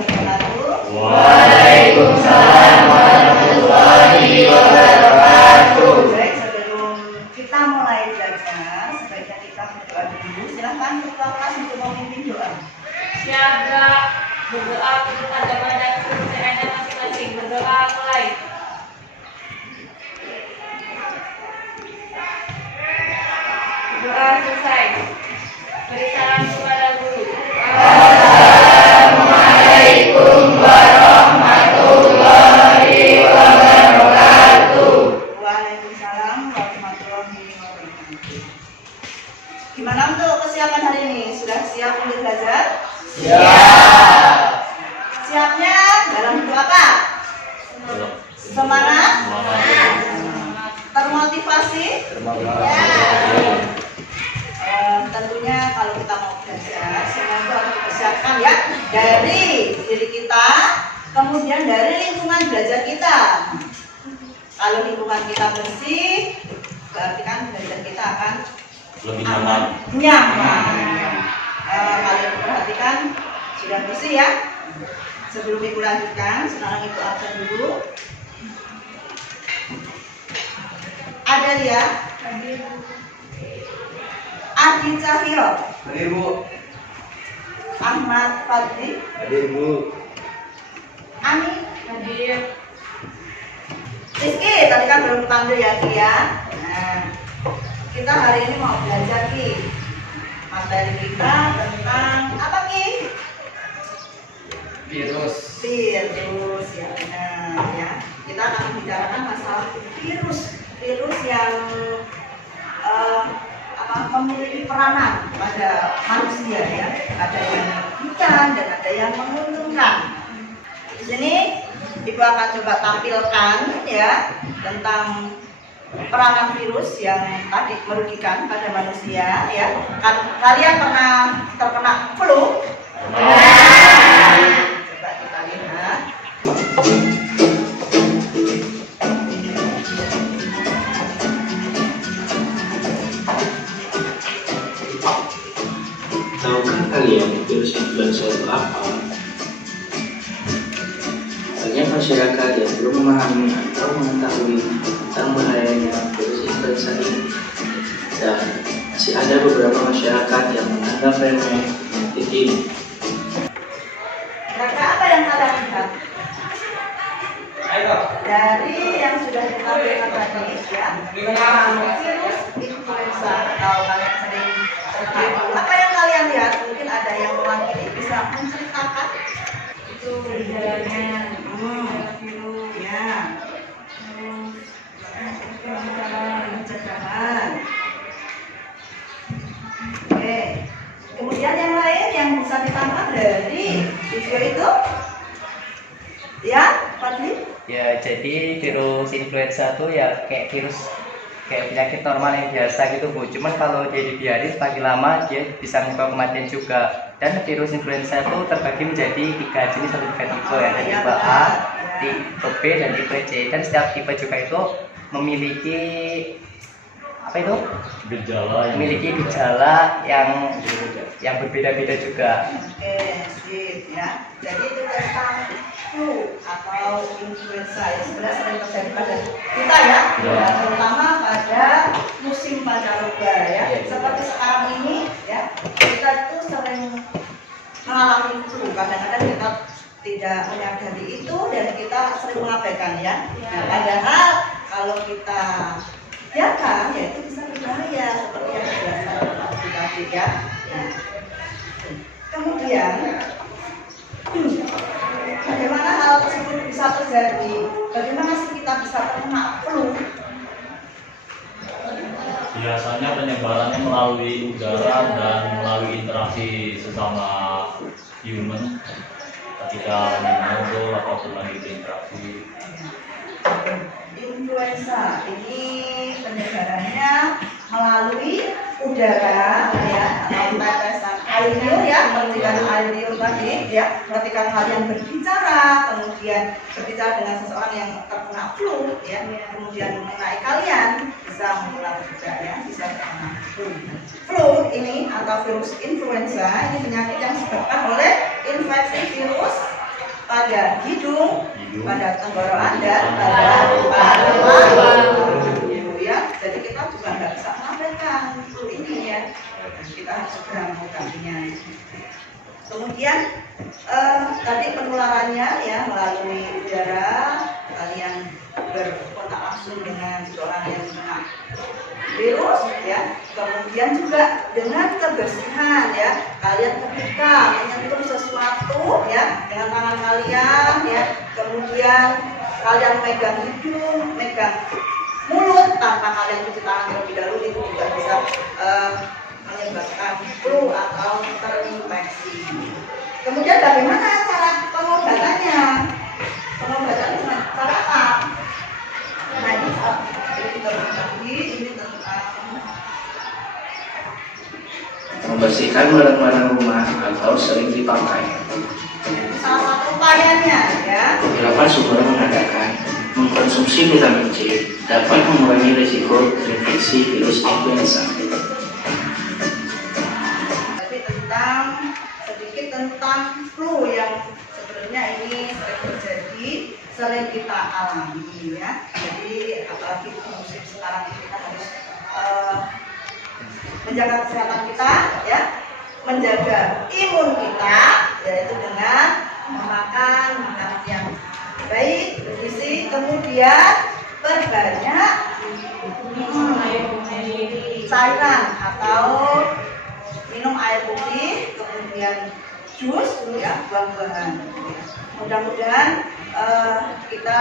wabarakatuh. Waalaikumsalam warahmatullahi wabarakatuh. Baik, sebelum kita mulai belajar, sebaiknya kita berdoa dulu. Silahkan ketua kelas untuk memimpin doa. Siaga berdoa untuk agama dan kepercayaannya masing-masing. Berdoa mulai. Doa selesai. Beri salam kepada guru. Assalamualaikum warahmatullahi wabarakatuh. Waalaikumsalam warahmatullahi wabarakatuh. Gimana untuk kesiapan hari ini? Sudah siap untuk belajar? Siap. Siapnya dalam bentuk apa? Semangat? Termotivasi? Tentunya kalau kita mau belajar, semua itu harus dipersiapkan ya, dari diri kita, kemudian dari lingkungan belajar kita. Kalau lingkungan kita bersih, berarti kan belajar kita akan lebih nyaman. Kalian perhatikan sudah bersih ya. Sebelum ibu lanjutkan, sekarang ibu absen dulu. Ada dia. Adi Cahyo, Hadir Bu. Ahmad Fadli, Hadir Bu. Ani, Hadir. Rizky, tadi kan belum dipanggil ya Ki ya. Nah, kita hari ini mau belajar Ki. Materi kita tentang apa Ki? Virus. Virus ya benar ya. Kita akan membicarakan masalah virus yang memiliki peranan pada manusia ya. Ada yang merugikan dan ada yang menguntungkan. Di sini Ibu akan coba tampilkan ya tentang peranan virus yang tadi merugikan pada manusia ya. Kalian pernah terkena flu? Coba kita lihat. Tahukah kalian virus influenza itu apa? Banyak masyarakat yang belum memahami atau mengetahui tentang bahayanya virus influenza ini. Dan masih ada beberapa masyarakat yang menganggap remeh penyakit ini. Kira-kira apa yang kalian lihat? Dari yang sudah ditampilkan tadi ya, virus influenza atau kalian sering terjadi. Apa yang kalian lihat? Mungkin ada yang mewakili bisa menceritakan. Itu gejalanya. Virus ya. Pencegahan. Oke. Kemudian yang lain yang bisa ditangkap dari video itu, ya, Fadli? Ya, jadi virus influenza itu ya kayak penyakit normal yang biasa gitu Bu. Cuman kalau dia dibiarin semakin lama dia bisa menyebabkan kematian juga. Dan virus influenza itu terbagi menjadi 3 jenis atau 3 tipe ya. Ada tipe A, tipe B, dan tipe C. Dan setiap tipe juga itu memiliki apa itu? Memiliki gejala yang berbeda-beda juga. Oke, sip ya. Jadi itu tentang flu atau influenza yang sebenarnya sering terjadi pada kita ya, terutama pada musim pancaroba ya. Seperti sekarang ini ya, kita itu sering mengalami flu. Kadang-kadang kita tidak menyadari itu dan kita sering mengabaikan ya. Nah, padahal kalau kita biarkan ya itu bisa berbahaya seperti yang dijelaskan tadi ya. Nah, kemudian bagaimana hal tersebut bisa terjadi? Bagaimana sih kita bisa terkena flu? Biasanya penyebarannya melalui udara dan melalui interaksi sesama human ketika lagi ngobrol ataupun lagi berinteraksi. Influenza ini penyebarannya melalui udara ya, atau tetesan air liur ya, percikan air liur tadi ya. Ketika kalian berbicara, kemudian berbicara dengan seseorang yang terkena flu ya, kemudian mengenai kalian bisa menular juga ya, bisa terkena flu. Flu ini atau virus influenza ini penyakit yang disebabkan oleh infeksi virus pada hidung, pada tenggorokan dan pada paru-paru ya. Jadi kita juga nggak bisa mengabaikan flu ini ya. Kita harus segera mengobatinya. Kemudian tadi penularannya ya melalui udara, kalian berkontak langsung dengan seseorang yang kena virus ya. Kemudian juga dengan kebersihan ya, kalian ketika menyentuh sesuatu ya dengan tangan kalian ya, kemudian kalian megang hidung, megang mulut tanpa kalian cuci tangan terlebih dahulu, itu juga bisa menyebabkan flu atau terinfeksi. Kemudian bagaimana cara pengobatannya? Pengobatannya cara apa? Nah ini kita berbagi ini tentang Membersihkan barang-barang rumah atau sering dipakai. salah satu upayanya ya. Beberapa sumber mengatakan mengkonsumsi vitamin C dapat mengurangi risiko terinfeksi virus influenza. Tapi sedikit tentang flu yang sebenarnya ini sering terjadi, sering kita alami ya. Jadi apalagi di musim sekarang ini kita harus menjaga kesehatan kita ya, menjaga imun kita, yaitu dengan memakan makanan yang baik, bergizi, kemudian berbanyak cairan atau minum air putih, kemudian jus ya, buah-buahan. Mudah-mudahan kita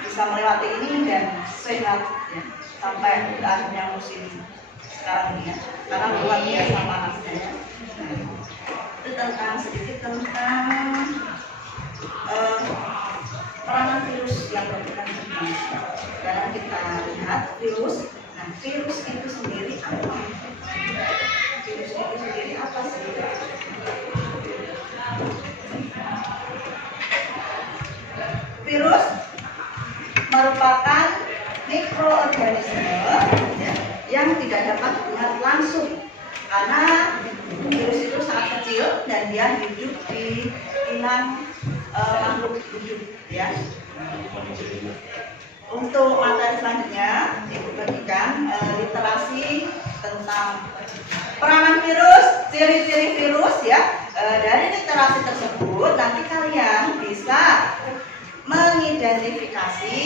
bisa melewati ini dan sehat ya, sampai akhirnya musim sekarang ini ya, karena luar biasa panasnya ya. Itu sedikit tentang peranan virus yang berkaitan dengan. Sekarang kita lihat virus. Nah, virus itu sendiri apa? Virus itu sendiri apa sih? Virus merupakan mikroorganisme ya, yang tidak dapat dilihat langsung karena virus itu sangat kecil dan dia hidup di inang makhluk hidup ya. Untuk materi selanjutnya ibu bagikan literasi tentang peranan virus, ciri-ciri virus ya. Dari literasi tersebut nanti kalian bisa mengidentifikasi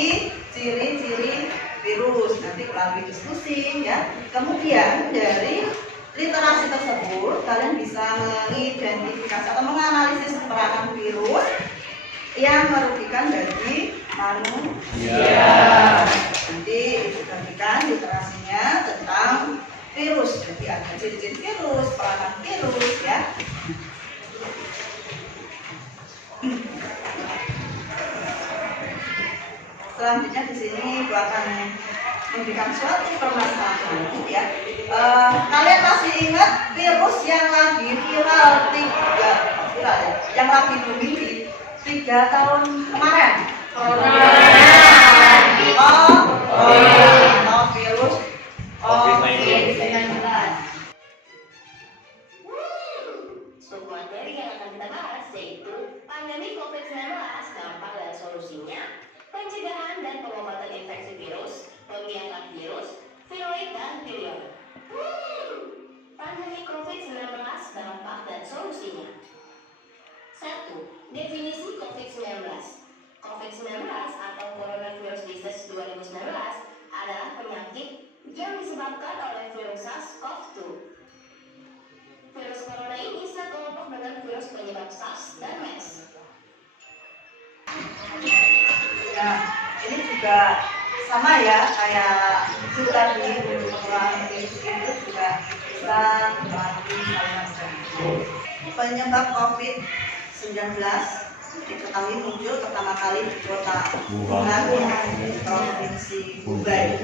ciri-ciri virus nanti melalui diskusi ya. Kemudian dari literasi tersebut kalian bisa mengidentifikasi atau menganalisis peranan virus yang merugikan bagi manusia. Nanti dibagikan literasinya tentang virus. Jadi ada ciri-ciri virus, peranan virus ya. Selanjutnya di sini aku akan memberikan suatu permasalahan ya. Kalian masih ingat virus yang lagi viral yang lagi booming di 3 tahun kemarin? Virus COVID-19. Submateri yang akan kita bahas yaitu pandemi COVID-19, dampak dan solusinya, pencegahan dan pengobatan infeksi virus, pemiahan virus, viroid dan virion. Pandemi COVID-19, dampak dan solusinya. 1. Definisi COVID-19. COVID-19 atau Coronavirus Disease 2019 adalah penyakit yang disebabkan oleh virus SARS-CoV-2. Virus corona ini sekelompok dengan virus penyebab SARS dan MERS. Nah, ini juga sama ya kayak itu tadi pengurangan virus itu juga bisa melalui saluran. Penyebab COVID-19 diketahui muncul pertama kali di kota Wuhan, provinsi Hubei.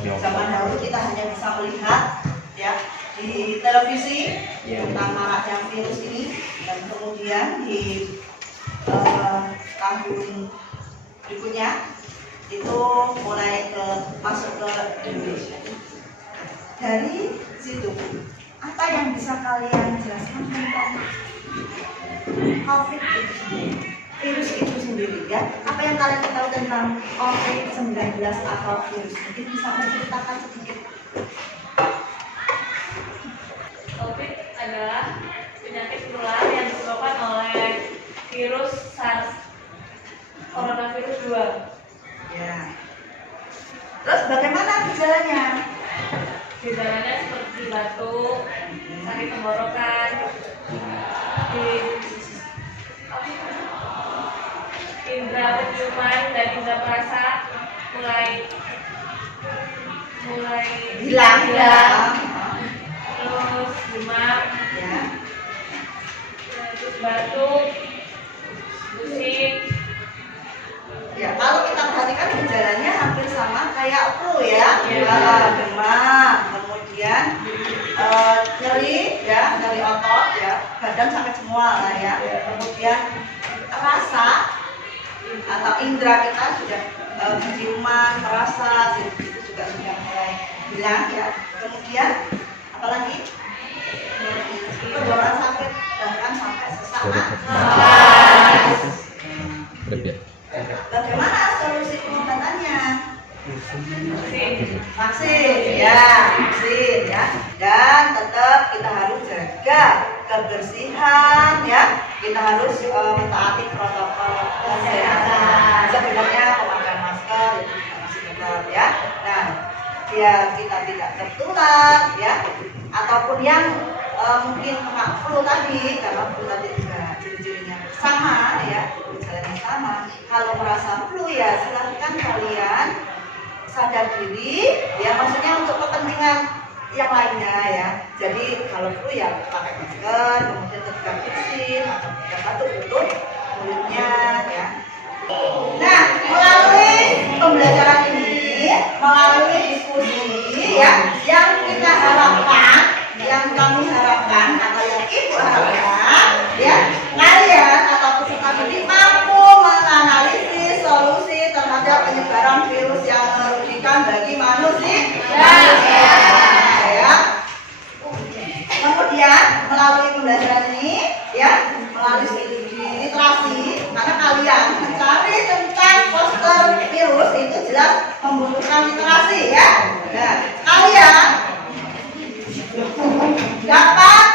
Zaman dahulu kita hanya bisa melihat ya di televisi tentang maraknya virus ini, dan kemudian di tahun berikutnya itu mulai masuk ke Indonesia. Dari situ apa yang bisa kalian jelaskan tentang COVID itu sendiri? virus itu sendiri ya. Apa yang kalian tahu tentang COVID-19 atau virus? Mungkin bisa menceritakan sedikit. COVID adalah penyakit menular yang disebabkan oleh virus SARS coronavirus 2. Ya. Terus bagaimana gejalanya? Gejalanya seperti batuk, sakit tenggorokan, indera penciuman dan indera perasa mulai Hilang. terus demam, Ya. terus batuk, pusing. Ya, kalau kita perhatikan gejalanya hampir sama kayak flu ya. Iya. Demam, kemudian nyeri ya, nyeri otot ya, badan sakit semua lah ya. Kemudian rasa atau indera kita sudah penciuman, perasa itu juga sudah mulai hilang ya. Kemudian apalagi tenggorokan sakit bahkan sampai sesak napas. Bagaimana solusi pengobatannya? Vaksin ya. Dan tetap kita harus jaga kebersihan ya. Kita harus mentaati protokol kesehatan. Sebenarnya memakai masker itu juga masih tetap ya. Nah, biar kita tidak tertular ya, ataupun yang mungkin kena flu tadi, karena flu tadi juga ciri-cirinya sama ya, gejalanya sama. Kalau merasa flu ya silahkan kalian sadar diri ya, maksudnya untuk kepentingan yang lainnya ya. Jadi kalau flu ya pakai masker, kemudian ketika bersin atau ketika batuk tutup mulutnya ya. Nah, melalui pembelajaran ini, melalui diskusi ya, yang kita harapkan, yang kami harapkan atau yang ibu harapkan ya, kalian atau peserta didik mampu menganalisis solusi terhadap penyebaran virus yang merugikan bagi manusia ya. Kemudian melalui pembelajaran ini ya, melalui literasi, karena kalian mencari tentang poster virus itu jelas membutuhkan literasi ya. Nah, kalian dapat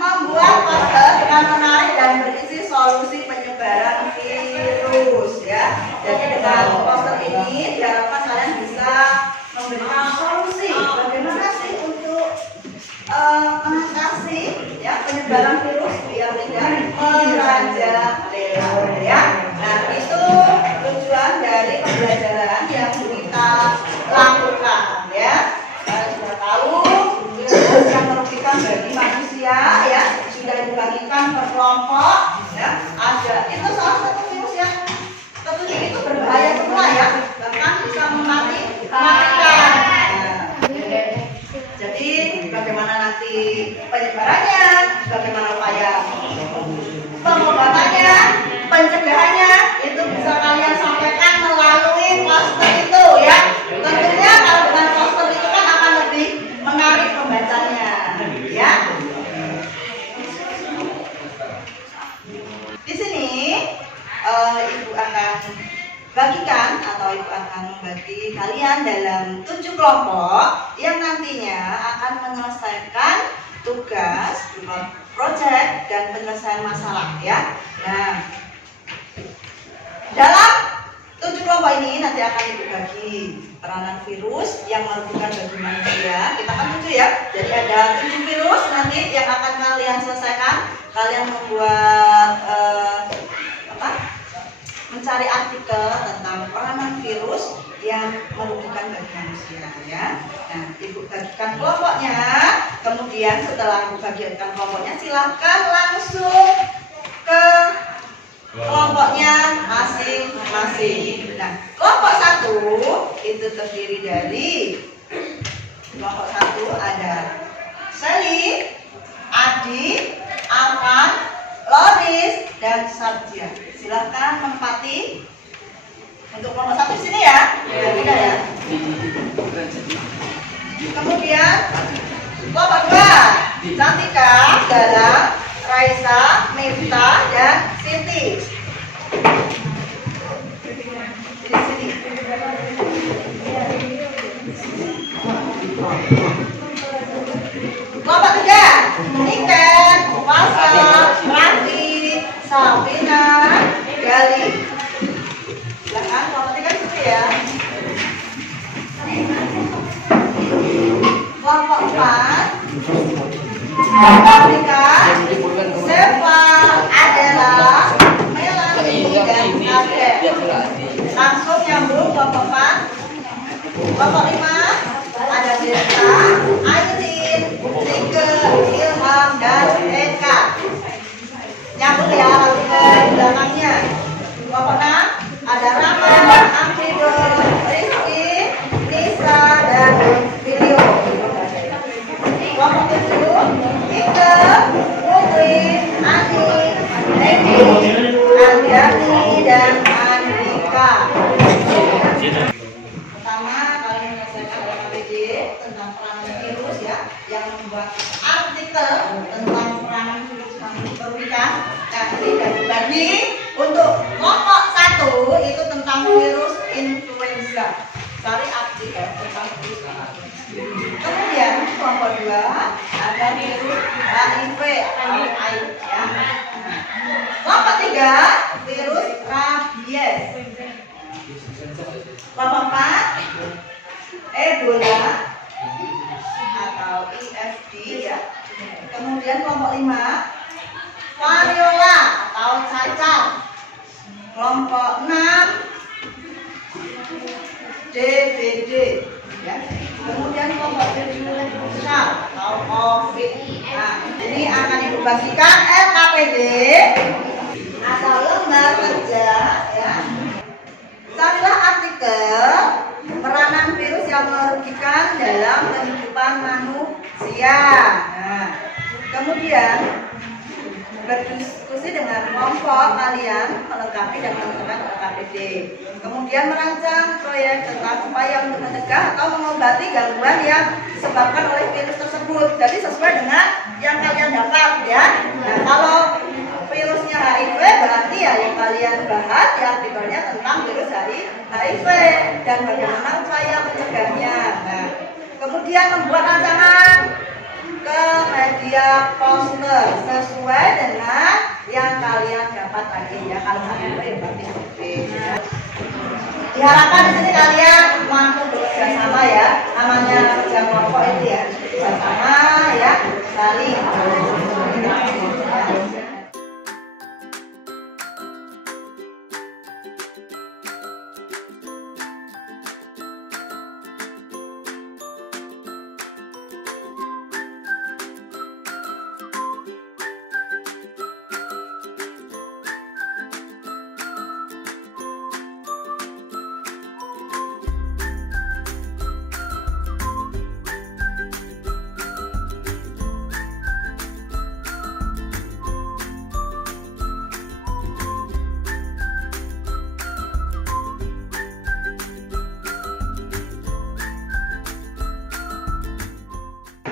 membuat poster dengan menarik dan berisi solusi penyebaran virus ya. Jadi dengan poster ini diharapkan kalian bisa memberikan solusi bagaimana sih untuk mengatasi ya penyebaran virus biar tidak merajalela ya. Nah, itu tujuan dari pembelajaran yang kita lakukan ya. Kalian sudah tahu virus yang merugikan bagi manusia ya, sudah dibagikan per kelompok ya. Ada itu salah satu virus yang tentunya itu berbahaya semua ya, bahkan bisa mematikan. Jadi bagaimana nanti penyebarannya, bagaimana upaya pengobatannya, pencegahannya itu bisa kalian sampaikan melalui poster itu ya. Tentunya kalau dengan poster itu kan akan lebih menarik pembacanya ya. Di sini ibu akan bagikan atau ibu akan membagi kalian dalam 7 kelompok yang nantinya akan menyelesaikan tugas berupa proyek dan penyelesaian masalah ya. Nah, dalam 7 kelompok ini nanti akan ibu bagi peranan virus yang merugikan bagi manusia. Kita kan 7 ya. Jadi ada 7 virus nanti yang akan kalian selesaikan. Kalian membuat mencari artikel tentang peranan virus yang merugikan bagi manusia ya. Nah, ibu bagikan kelompoknya. Kemudian setelah ibu bagikan kelompoknya, silahkan langsung ke kelompoknya masing-masing. Nah, kelompok 1 itu terdiri dari kelompok 1 ada Sally, Adi, Arfan, Loris, dan Sarja. Silahkan menempati untuk kelompok 1 di sini ya. Tidak ya. Kemudian kelompok 2 Cantika, Galang, Raisa, Miftah, dan Siti. gali. Silakan kelompok 3 dulu ya. Kelompok 4 memberikan Seva adalah Melani dan Ade. Langsung nyambung kelompok 4. Kelompok 5 ada Desta, Aileen, Rike, Ilham, dan Eka. Nyambung ya langsung ke belakangnya. Kelompok 6 ada Rama, Amrido, Rizky, Nisa, dan Video. Kelompok 7 Ike, Putri, Andi, Nedi, Andiani, dan Andika. Pertama kalian menyelesaikan ABCD tentang peranan virus ya, yang membuat artikel tentang peranan virus merugikan. Nah ini sudah dibagi untuk kelompok 1 itu tentang virus influenza. Cari artikel tentang virus influenza. Kemudian kelompok 2 ada virus HIV atau AIDS ya. Kelompok 3 virus rabies. Kelompok 4 Ebola atau IFD ya. Kemudian kelompok 5 variola atau cacar. Kelompok 6 DBD ya. Kemudian kelompok 7 SARS atau COVID. Nah, ini akan dibagikan LKPD atau lembar kerja ya. Carilah artikel peranan virus yang merugikan dalam kehidupan manusia. Nah, kemudian berdiskusi dengan kelompok kalian melengkapi dan menentukan LKPD. Kemudian merancang proyek tentang upaya untuk mencegah atau mengobati gangguan yang disebabkan oleh virus tersebut. Jadi sesuai dengan yang kalian dapat ya. Nah, kalau virusnya HIV berarti ya yang kalian bahas ya artikelnya tentang virus HIV dan bagaimana upaya mencegahnya. Nah, kemudian membuat rancangan ke media poster sesuai dengan yang kalian dapat tadi ya. Kalau kalian berarti oke. Diharapkan di sini kalian mampu bekerja sama ya. Namanya kerja kelompok itu ya. Bekerja sama ya, saling.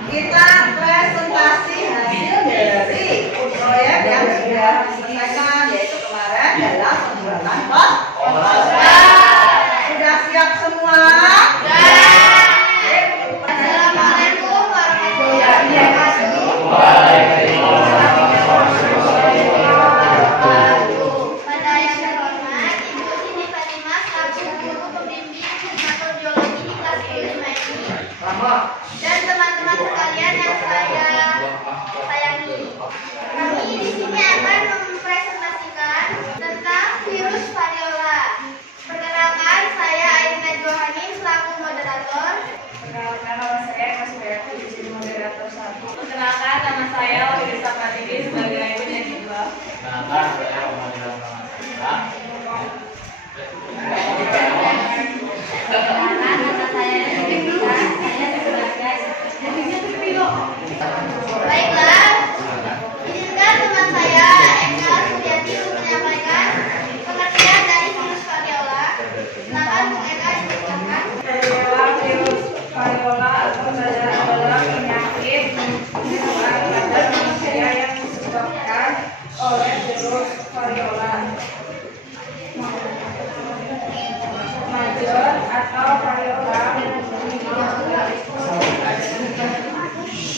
Kita presentasi hasil dari proyek yang sudah diselesaikan, yaitu kemarin dalam pembuatan poster. Sudah siap semua? Assalamualaikum warahmatullahi wabarakatuh. Pada yang terhormat, Ibu Siti Fatimah selaku guru pembimbing makrobiologi di kelas 5 ini. Dan teman-teman sekalian yang saya sayangi, kami di sini akan mempresentasikan tentang virus variola. Perkenalkan, saya Aina Johanin selaku moderator. Perkenalkan, nama saya Mas Berti di sini moderator 1. Perkenalkan, nama saya Wirisa Pratidi sebagai ibu dan kedua. Perkenalkan, saya Muhammad Rahman. Perkenalkan, nama saya Rita, saya sebagai baiklah, izinkan teman saya Eka Suryati untuk menyampaikan pengertian dari virus variola. Silakan Bung Eka dipersilakan. Virus variola atau cacar adalah penyakit menular pada manusia yang disebabkan oleh virus variola major atau variola.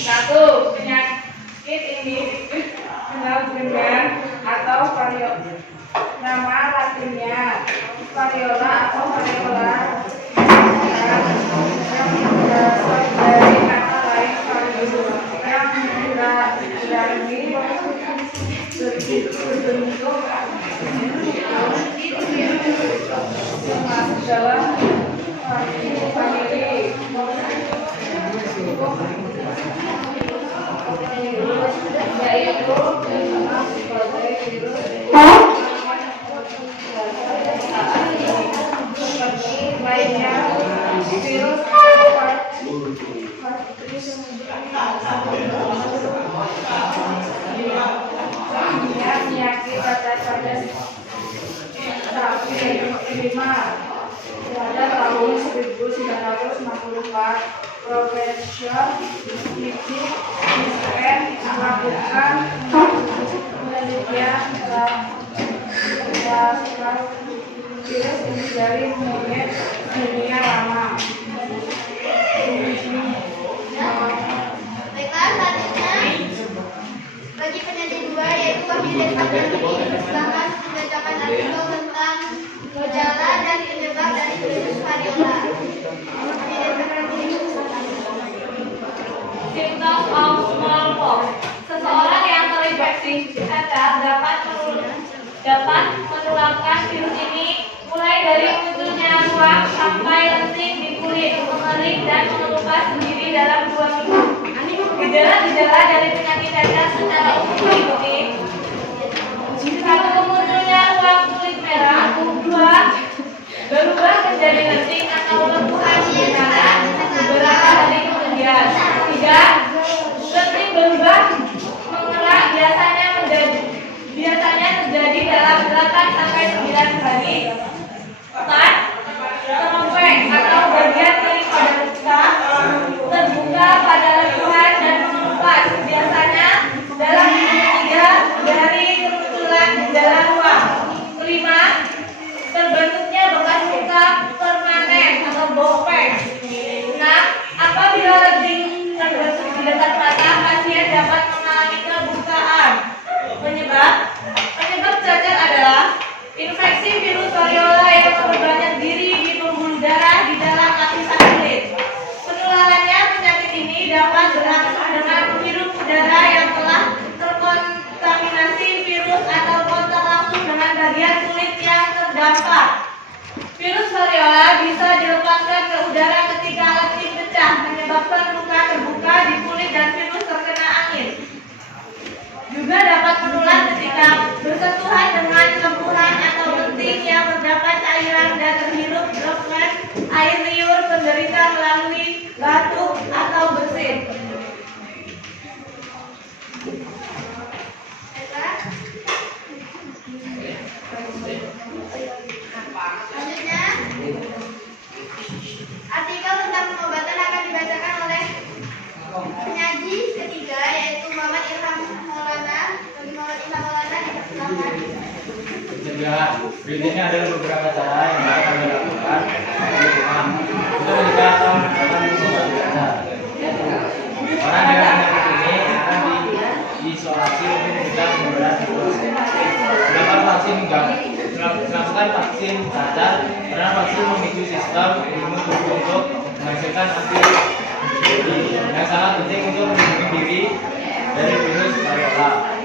Satu, penyakit ini dikenal dengan atau Nama latinnya variola atau variola yang berasal dari kata lain variolus yang berarti berbentuk dalam famili yaitu sebagai virus lainnya virus penyakit pada sapi kelima pada tahun 1964 Profesor Diki Israel melakukan penelitian terhadap virus ini dari monyet dunia lama. Baiklah, selanjutnya bagi peneliti 2 yaitu Wahyu dan Fadli silakan membacakan artikel tentang gejala dan penyebab dari virus variola. Symptoms of smallpox. Seseorang yang terinfeksi cacar dapat menularkan virus ini mulai dari munculnya ruang sampai lenting di kulit, mengering dan mengelupas sendiri dalam 2 minggu. Gejala-gejala dari penyakit cacar secara umum meliputi 1. Munculnya ruang kulit merah, 2. Berubah menjadi lenting atau lemburan sementara beberapa hari kemudian, 3. Lenting berubah mengerah biasanya terjadi dalam 8 sampai 9 hari. 4. Terempeng atau bagian kiri pada muka terbuka pada letuhan dan mengelupas biasanya dalam 3 dari kemunculan gejala ruang. 5. Terbentuknya bekas luka permanen atau bopeng. 6. Apabila lenting terbentuk di dekat mata, pasien dapat mengalami kebutaan. Penyebab cacar adalah infeksi virus variola yang memperbanyak diri di pembuluh darah di dalam lapisan kulit. Penularannya penyakit ini dapat berlangsung dengan menghirup udara yang telah terkontaminasi virus atau kontak langsung dengan bagian kulit yang terdampak. Virus variola bisa dilepaskan ke udara ketika lenting pecah, menyebabkan luka terbuka di kulit dan virus terkena angin. Juga dapat menular ketika bersentuhan dengan lemburan atau lenting yang terdapat cairan dan terhirup droplet air liur penderita melalui batuk atau bersin. Selanjutnya, artikel tentang pengobatan akan dibacakan oleh penyaji ketiga yaitu Muhammad Ilham Maulana. Bagi Muhammad Ilham Maulana dipersilakan. Pencegahan. Berikutnya adalah beberapa cara yang dapat kami lakukan pencegahan untuk mencegah atau menyebabkan bencana. Orang dengan penyakit ini akan diisolasi untuk mencegah penyebaran virus. Melakukan vaksin cacar karena vaksin memicu sistem imun tubuh untuk menghasilkan antibodi yang sangat penting untuk melindungi diri dari virus variola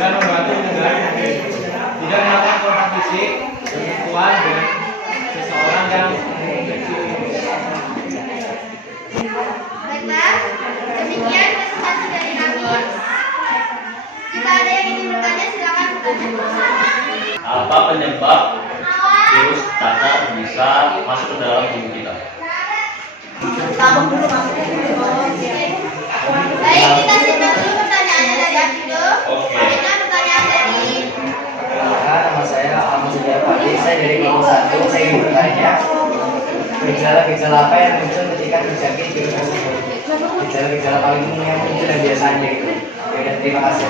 dan membantu mencegah tidak melakukan kontak fisik bersentuhan dengan seseorang yang terinfeksi virus. Baiklah, demikian presentasi dari kami. Jika ada yang ingin bertanya, silakan bertanya. Apa penyebab virus cacar bisa masuk ke dalam tubuh kita? Tabung dulu masuknya. Baik, kita simak dulu pertanyaannya dari Abdul. Oke. Selanjutnya pertanyaan dari Nama saya Ahmad Fadli, saya dari kelompok 1. Saya ingin bertanya, gejala-gejala apa yang muncul ketika terjangkit virus tersebut? Gejala-gejala paling umum yang muncul dan biasanya gitu. Ya, terima kasih.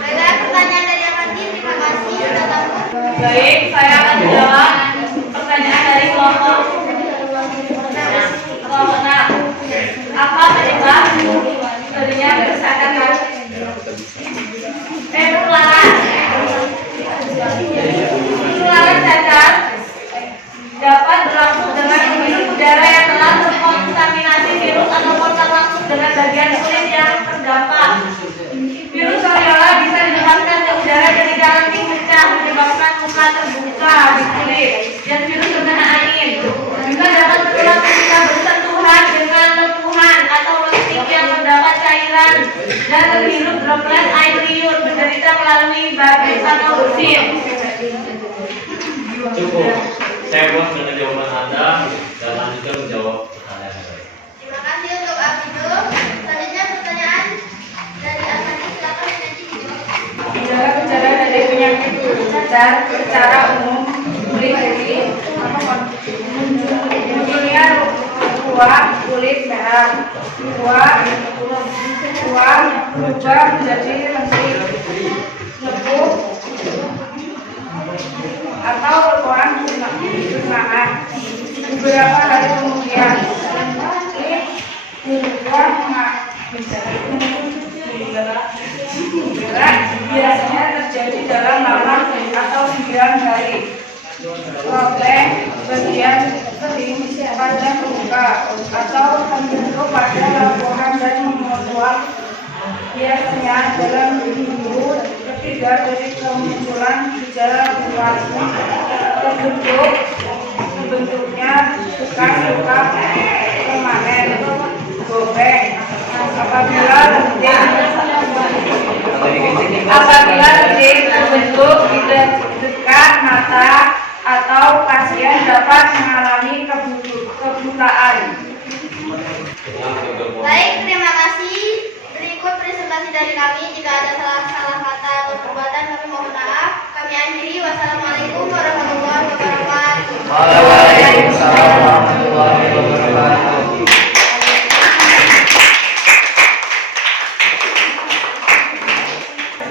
Baiklah, pertanyaan dari Amandi. Terima kasih sudah tahu. Baik, saya akan menjawab pertanyaan dari kelompok 6. Apa penyebab terjadinya virus cacar? Penularan cacar dapat berlangsung dengan menghirup udara yang telah terkontaminasi virus atau kontak langsung dengan bagian kulit yang terdampak. Virus variola bisa dihembuskan ke udara dari dalam muka, menyebabkan muka terbuka di kulit, dan virus terkena angin. Juga dapat menular ketika bersentuhan dengan lepuhan atau lipstick yang terdapat cairan dan terhirup droplet air liur menderita melalui bagai atau bersin. Cukup. Saya puas dengan jawaban Anda dan lanjutkan menjawab pertanyaan Anda. Terima kasih untuk Abidul. Selanjutnya pertanyaan dari Asani, silakan nanti dijawab. Gejala-gejala dari penyakit cacar secara umum meliputi munculnya ruam kulit merah, ruam berubah menjadi lentik, lepuh, atau berkurang pernahan. Beberapa hari kemudian kulit berubah biasanya terjadi dalam 8 atau 9 hari. Problem bagian kering pada muka atau terbentuk pada laporan dan menguap biasanya dalam minggu ketiga dari kemunculan gejala kuat terbentuknya bekas luka permanen gobeng apabila lentik terbentuk di dekat mata atau pasien dapat mengalami kebutaan. Baik, terima kasih. Berikut presentasi dari kami. Jika ada salah kata atau perbuatan, kami mohon maaf. Kami akhiri. Wassalamualaikum warahmatullahi wabarakatuh. Waalaikumsalam warahmatullahi wabarakatuh.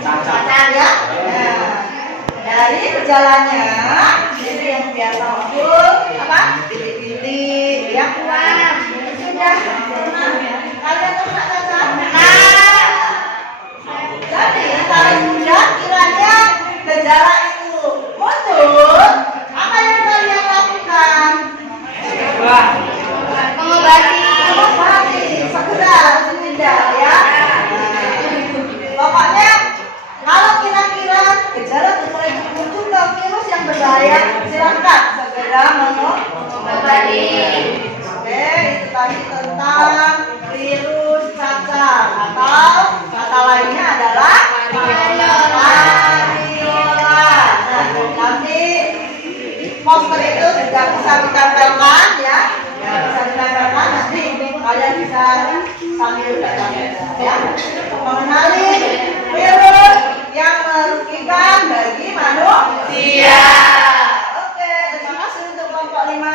Cacar ya. Nah, dari gejalanya itu yang biasa muncul apa? Titik-titik, ya. Sudah pernah kalian terkena cacar? Jadi kalau sudah kiranya gejala itu muncul, apa yang kalian lakukan? Mengobati, segera tidak ya. Pokoknya kalau kira-kira gejala itu muncul ke virus yang berbahaya, silakan segera mengobati. Oke, itu tadi tentang virus cacar atau kata lainnya adalah variola. Nah, nanti poster itu juga bisa ditempelkan ya. Bisa ditempelkan nanti kalian bisa sambil baca ya. Mengenali virus yang merugikan bagi manusia. Oke, terima kasih untuk kelompok 5.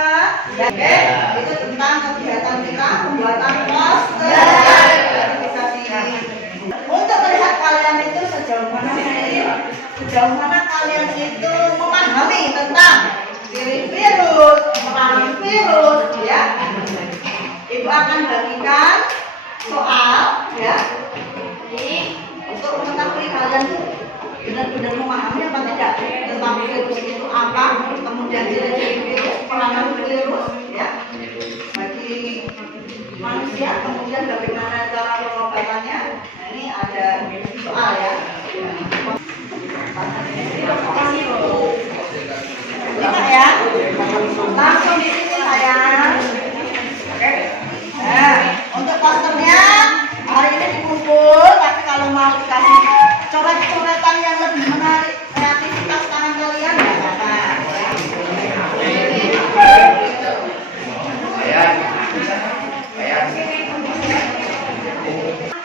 Oke, itu tentang kegiatan kita pembuatan poster. Untuk melihat kalian itu sejauh mana sih? Sejauh mana kalian itu memahami tentang ciri virus, peran virus, ya? Ibu akan bagikan soal, ya. Jadi untuk mengetahui kalian benar-benar memahami apa tidak tentang virus itu apa, kemudian ciri-ciri virus, peranan virus, ya. Bagi manusia, kemudian bagaimana cara pengobatannya. Nah, ini ada soal ya. Lihat ya, langsung di sini sayang. Oke. Nah, untuk posternya hari ini dikumpul, tapi kalau mau dikasih coret-coretan yang lebih menarik kreativitas tangan kalian nggak apa-apa.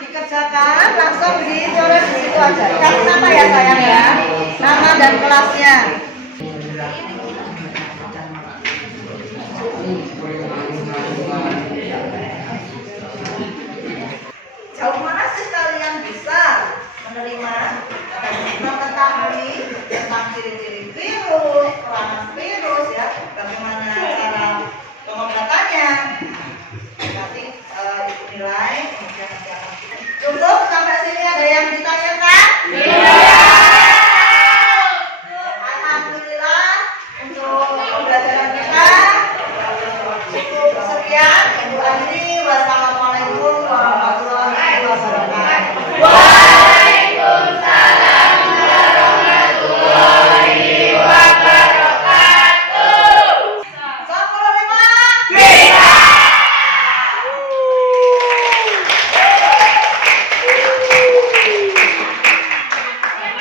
Dikerjakan langsung dicoret di situ aja. Kasih nama ya sayang ya, nama dan kelasnya. Jauh mana sih kalian bisa menerima dan mengetahui tentang ciri-ciri